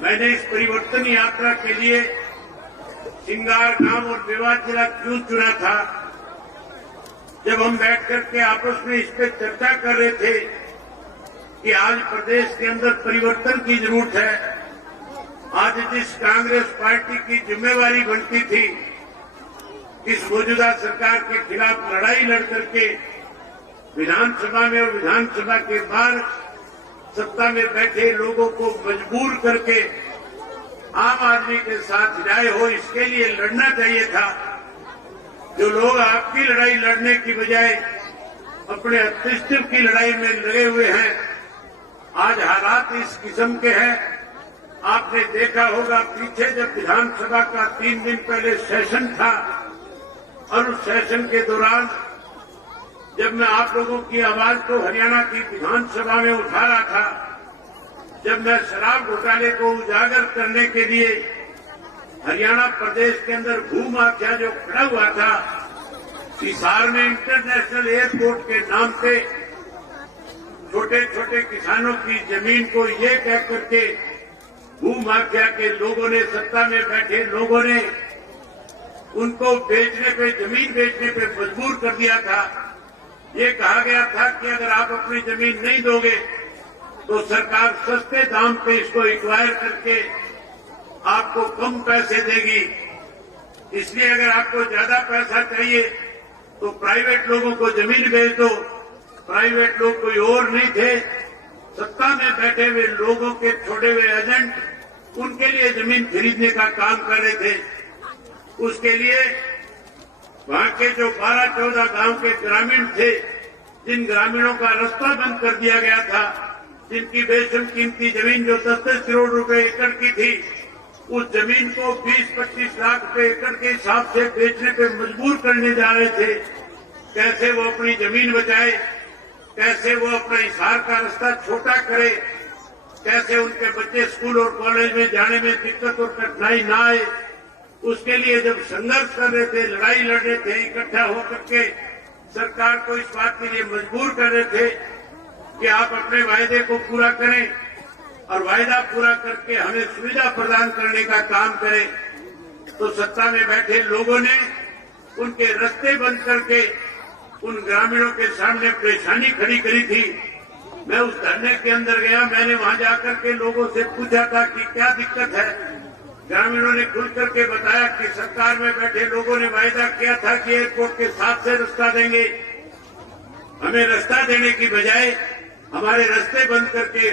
मैंने इस परिवर्तन यात्रा के लिए सिंगार गांव और मेवात जिला क्यों चुना था? जब हम बैठ करके आपस में इस पर चर्चा कर रहे थे कि आज प्रदेश के अंदर परिवर्तन की जरूरत है, आज जिस कांग्रेस पार्टी की जिम्मेवारी बनती थी इस मौजूदा सरकार के खिलाफ लड़ाई लड़ करके विधानसभा में और विधानसभा के बाहर सत्ता में बैठे लोगों को मजबूर करके आम आदमी के साथ न्याय हो, इसके लिए लड़ना चाहिए था। जो लोग आपकी लड़ाई लड़ने की बजाय अपने अस्तित्व की लड़ाई में लगे हुए हैं, आज हालात इस किस्म के हैं। आपने देखा होगा पीछे जब विधानसभा का 3 दिन पहले सेशन था और उस सेशन के दौरान जब मैं आप लोगों की आवाज को हरियाणा की विधानसभा में उठा रहा था, जब मैं शराब घोटाले को उजागर करने के लिए हरियाणा प्रदेश के अंदर भू माफिया जो खड़ा हुआ था, हिसार में इंटरनेशनल एयरपोर्ट के नाम से छोटे छोटे किसानों की जमीन को ये कह करके भू माफिया के लोगों ने, सत्ता में बैठे लोगों ने उनको बेचने पे, जमीन बेचने पे मजबूर कर दिया था। ये कहा गया था कि अगर आप अपनी जमीन नहीं दोगे तो सरकार सस्ते दाम पे इसको एक्वायर करके आपको कम पैसे देगी। इसलिए अगर आपको ज्यादा पैसा चाहिए तो प्राइवेट लोगों को जमीन बेच दो। प्राइवेट लोग कोई और नहीं थे, सत्ता में बैठे हुए लोगों के छोड़े हुए एजेंट, उनके लिए जमीन खरीदने का काम कर रहे थे। उसके लिए वहां के जो 12-14 गांव के ग्रामीण थे, जिन ग्रामीणों का रास्ता बंद कर दिया गया था, जिनकी बेशम कीमती जमीन जो 10-10 करोड़ रुपए एकड़ की थी, उस जमीन को 20-25 लाख रुपए एकड़ के हिसाब से बेचने पे मजबूर करने जा रहे थे। कैसे वो अपनी जमीन बचाए, कैसे वो अपना हिसार का रास्ता छोटा करे, कैसे उनके बच्चे स्कूल और कॉलेज में जाने में दिक्कत और कठिनाई ना आए, उसके लिए जब संघर्ष कर रहे थे, लड़ाई लड़ रहे थे, इकट्ठा होकर के सरकार को इस बात के लिए मजबूर कर रहे थे कि आप अपने वायदे को पूरा करें और वायदा पूरा करके हमें सुविधा प्रदान करने का काम करें, तो सत्ता में बैठे लोगों ने उनके रास्ते बंद करके उन ग्रामीणों के सामने परेशानी खड़ी करी थी। मैं उस धरने के अंदर गया, मैंने वहां जाकर के लोगों से पूछा था कि क्या दिक्कत है। ग्रामीणों ने खुल करके बताया कि सरकार में बैठे लोगों ने वायदा किया था कि एयरपोर्ट के साथ से रास्ता देंगे, हमें रास्ता देने की बजाय हमारे रास्ते बंद करके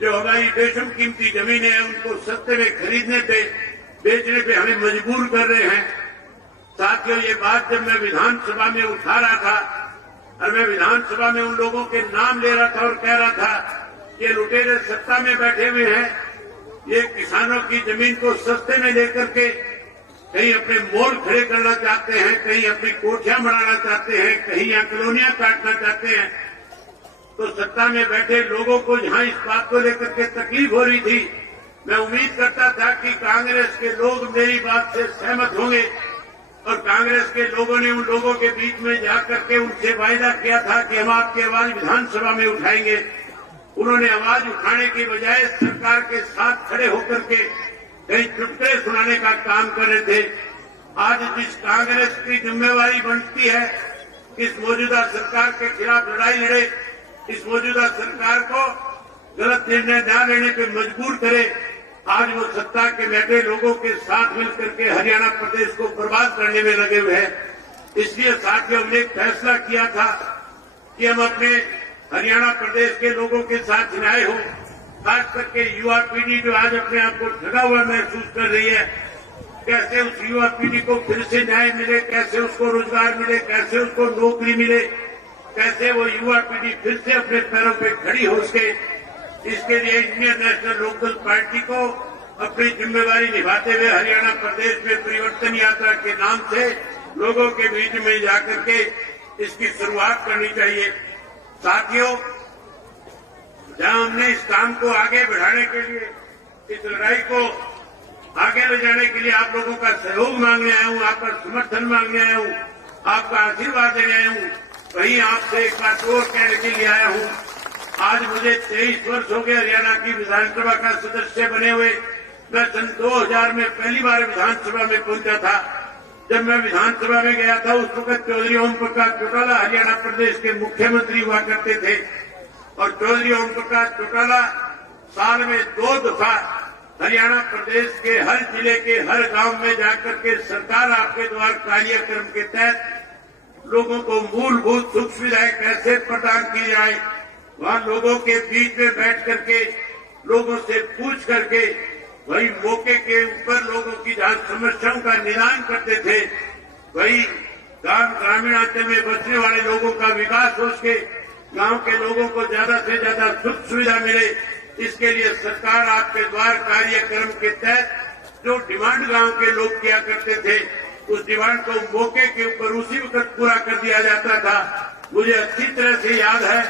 जो हमारी बेशम कीमती जमीनें हैं उनको सस्ते में खरीदने पे, बेचने पे हमें मजबूर कर रहे हैं। साथियों, ये बात जब मैं विधानसभा में उठा रहा था और मैं विधानसभा में उन लोगों के नाम ले रहा था और कह रहा था ये लुटेरे सत्ता में बैठे हुए हैं, ये किसानों की जमीन को सस्ते में लेकर के कहीं अपने मॉल खड़े करना चाहते हैं, कहीं अपनी कोठियां बनाना चाहते हैं, कहीं यहाँ कॉलोनियां काटना चाहते हैं, तो सत्ता में बैठे लोगों को जहां इस बात को लेकर के तकलीफ हो रही थी, मैं उम्मीद करता था कि कांग्रेस के लोग मेरी बात से सहमत होंगे और कांग्रेस के लोगों ने उन लोगों के बीच में जाकर के उनसे वायदा किया था कि हम आपकी आवाज विधानसभा में उठाएंगे। उन्होंने आवाज उठाने की बजाय सरकार के साथ खड़े होकर के कई चुटकुले सुनाने का काम कर रहे थे। आज जिस कांग्रेस की जिम्मेवारी बनती है इस मौजूदा सरकार के खिलाफ लड़ाई लड़े, इस मौजूदा सरकार को गलत निर्णय न लेने पर मजबूर करे, आज वो सत्ता के बैठे लोगों के साथ मिलकर के हरियाणा प्रदेश को बर्बाद करने में लगे हुए हैं। इसलिए साथियों, हमने एक फैसला किया था कि हम अपने हरियाणा प्रदेश के लोगों के साथ न्याय हो, खास करके युवा पीढ़ी जो आज अपने आप को ठगा हुआ महसूस कर रही है, कैसे उस युवा पीढ़ी को फिर से न्याय मिले, कैसे उसको रोजगार मिले, कैसे उसको नौकरी मिले, कैसे वो युवा पीढ़ी फिर से अपने पैरों पे खड़ी हो सके। इसके लिए इंडियन नेशनल लोकदल पार्टी को अपनी जिम्मेवारी निभाते हुए हरियाणा प्रदेश में परिवर्तन यात्रा के नाम से लोगों के बीच में जाकर के इसकी शुरुआत करनी चाहिए। साथियों, जहां हमने इस काम को आगे बढ़ाने के लिए, इस लड़ाई को आगे ले जाने के लिए आप लोगों का सहयोग मांगने आया हूं, आपका समर्थन मांगने आया हूं, आपका आशीर्वाद देने आया हूं, वहीं आपसे एक बात और कहने के लिए आया हूं आज मुझे 23 वर्ष हो गए हरियाणा की विधानसभा का सदस्य बने हुए। मैं सन 2000 में पहली बार विधानसभा में पहुंचा था। जब मैं विधानसभा में गया था उस वक्त चौधरी ओम प्रकाश चौटाला हरियाणा प्रदेश के मुख्यमंत्री हुआ करते थे और चौधरी ओम प्रकाश चौटाला साल में 2 दफा हरियाणा प्रदेश के हर जिले के हर गांव में जाकर के सरकार आपके द्वार कार्यक्रम के तहत लोगों को मूलभूत सुख सुविधाएं कैसे प्रदान की जाए, वहां लोगों के बीच में बैठ करके लोगों से पूछ करके वही मौके के ऊपर लोगों की जहां समस्याओं का निदान करते थे, वही ग्रामीण अंचल में बसने वाले लोगों का विकास हो सके, गांव के लोगों को ज्यादा से ज्यादा सुख सुविधा मिले। इसके लिए सरकार आपके द्वार कार्यक्रम के तहत जो डिमांड गांव के लोग किया करते थे, उस डिमांड को मौके के ऊपर उसी वक्त पूरा कर दिया जाता था। मुझे अच्छी तरह से याद है,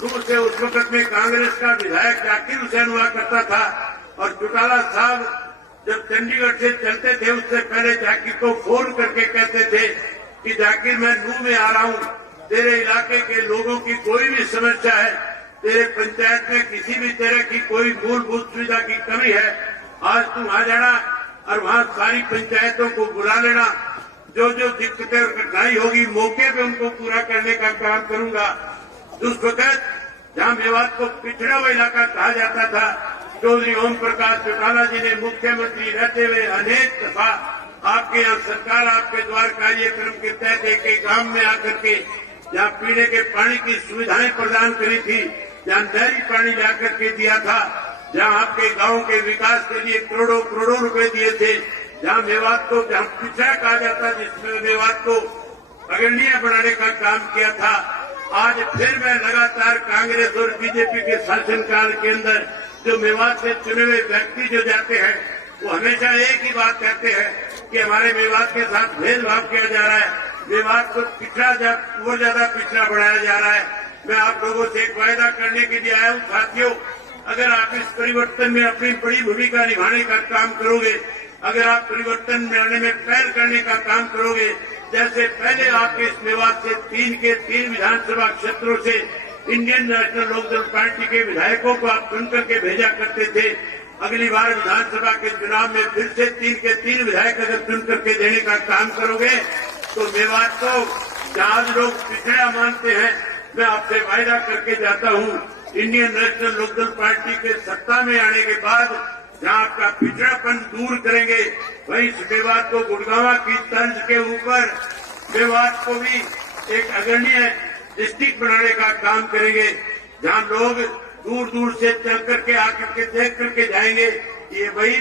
दूर से उस वक्त में कांग्रेस का विधायक जाकिर हुसैन हुआ करता था और चौटाला साहब जब चंडीगढ़ से चलते थे उससे पहले जाकिर को फोन करके कहते थे कि जाकिर मैं नूह में आ रहा हूं, तेरे इलाके के लोगों की कोई भी समस्या है, तेरे पंचायत में किसी भी तरह की कोई मूलभूत सुविधा की कमी है, आज तुम आ जाना और वहां सारी पंचायतों को बुला लेना। जो जो दिक्कतें और कठिनाई होगी मौके पे उनको पूरा करने का काम करूंगा। उस वक्त जहां मेवात को पिछड़ा हुआ इलाका कहा जाता था, चौधरी ओम प्रकाश चौटाला जी ने मुख्यमंत्री रहते हुए अनेक दफा आपके यहाँ सरकार आपके द्वार कार्यक्रम के तहत एक गांव में आकर के जहाँ पीने के पानी की सुविधाएं प्रदान करी थी, जहाँ नहरी पानी लाकर के दिया था, जहाँ आपके गांव के विकास के लिए करोड़ों करोड़ों रुपए दिए थे, जहाँ मेवात को जहाँ पिछड़ा कहा जाता जिसमें मेवात को अग्रणीय बनाने का काम किया था। आज फिर मैं लगातार कांग्रेस और बीजेपी के शासनकाल के अंदर जो मेवात से चुने हुए व्यक्ति जो जाते हैं वो हमेशा एक ही बात कहते हैं कि हमारे मेवात के साथ भेदभाव किया जा रहा है, मेवात को पिछड़ा और ज्यादा पिछड़ा बढ़ाया जा रहा है। मैं आप लोगों से एक वायदा करने के लिए आया हूँ साथियों, अगर आप इस परिवर्तन में अपनी बड़ी भूमिका निभाने का काम करोगे, अगर आप परिवर्तन में आने में पहल करने का काम करोगे, जैसे पहले आपके इस मेवात से 3 के 3 विधानसभा क्षेत्रों से इंडियन नेशनल लोकदल पार्टी के विधायकों को आप चुन करके भेजा करते थे, अगली बार विधानसभा के चुनाव में फिर से 3 के 3 विधायक अगर चुन करके देने का काम करोगे तो मेवात को जहां लोग पिछड़ा मानते हैं, मैं आपसे वायदा करके जाता हूं, इंडियन नेशनल लोकदल पार्टी के सत्ता में आने के बाद जहां आपका पिछड़ापन दूर करेंगे, वहीं इस मेवात को गुड़गांव की तर्ज के ऊपर मेवात को भी एक अग्रणीय डिस्ट्रिक्ट बनाने का काम करेंगे, जहां लोग दूर दूर से चल करके आकर के देख करके जाएंगे। ये वही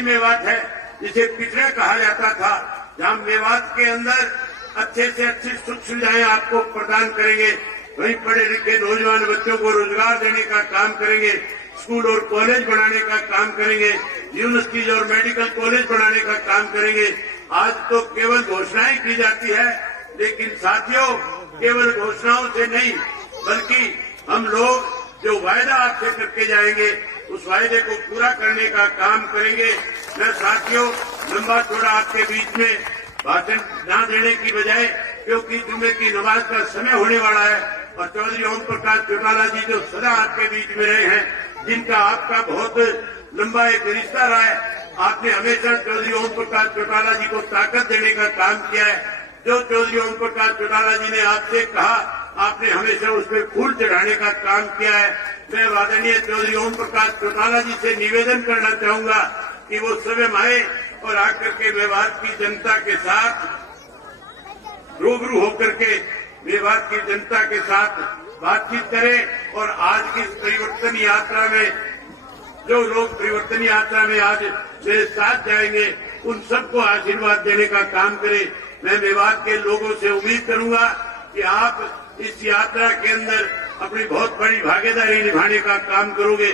मेवात है जिसे पिछड़ा कहा जाता था, जहां मेवात के अंदर अच्छे से अच्छी सुख सुविधाएं आपको प्रदान करेंगे, वहीं पढ़े लिखे नौजवान बच्चों को रोजगार देने का काम करेंगे, स्कूल और कॉलेज बनाने का काम करेंगे, यूनिवर्सिटीज और मेडिकल कॉलेज बनाने का काम करेंगे। आज तो केवल घोषणाएं की जाती है, लेकिन साथियों केवल घोषणाओं से नहीं बल्कि हम लोग जो वायदा आपसे करके जाएंगे उस वायदे को पूरा करने का काम करेंगे। मैं साथियों लंबा चौड़ा आपके बीच में भाषण न देने की बजाय, क्योंकि जुम्मे की नमाज का समय होने वाला है और चौधरी ओम प्रकाश चौटाला जी जो सदा आपके बीच में रहे हैं, जिनका आपका बहुत लंबा एक रिश्ता रहा है, आपने हमेशा चौधरी ओम प्रकाश चौटाला जी को ताकत देने का काम किया है। जो चौधरी ओम प्रकाश चौटाला जी ने आपसे कहा, आपने हमेशा उस पर फूल चढ़ाने का काम किया है। मैं आदरणीय चौधरी ओम प्रकाश चौटाला जी से निवेदन करना चाहूंगा कि वो स्वयं आए और आकर के मेवात की जनता के साथ रूबरू होकर के मेवात की जनता के साथ बातचीत करें और आज की परिवर्तन यात्रा में जो लोग परिवर्तन यात्रा में आज मेरे साथ जाएंगे उन सबको आशीर्वाद देने का काम करें। मैं मेवात के लोगों से उम्मीद करूंगा कि आप इस यात्रा के अंदर अपनी बहुत बड़ी भागीदारी निभाने का काम करोगे।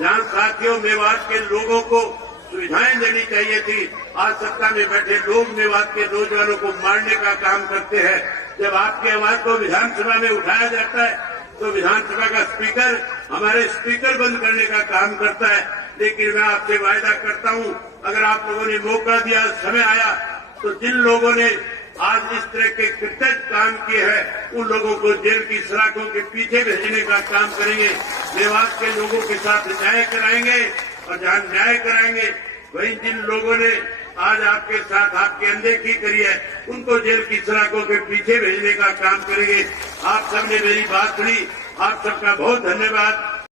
जहां साथियों मेवात के लोगों को सुविधाएं देनी चाहिए थी, आज सत्ता में बैठे लोग मेवात के नौजवानों को मारने का काम करते हैं। जब आपकी आवाज को विधानसभा में उठाया जाता है तो विधानसभा का स्पीकर हमारे स्पीकर बंद करने का काम करता है। लेकिन मैं आपसे वायदा करता हूं, अगर आप लोगों ने मौका दिया, समय आया, तो जिन लोगों ने आज इस तरह के कृतज्ञ काम किए हैं, उन लोगों को जेल की सलाखों के पीछे भेजने का काम करेंगे। देवास के लोगों के साथ न्याय कराएंगे और जहां न्याय कराएंगे वहीं जिन लोगों ने आज आपके साथ आपकी अनदेखी करी है उनको जेल की सलाखों के पीछे भेजने का काम करेंगे। आप सबने मेरी बात सुनी, आप सबका बहुत धन्यवाद।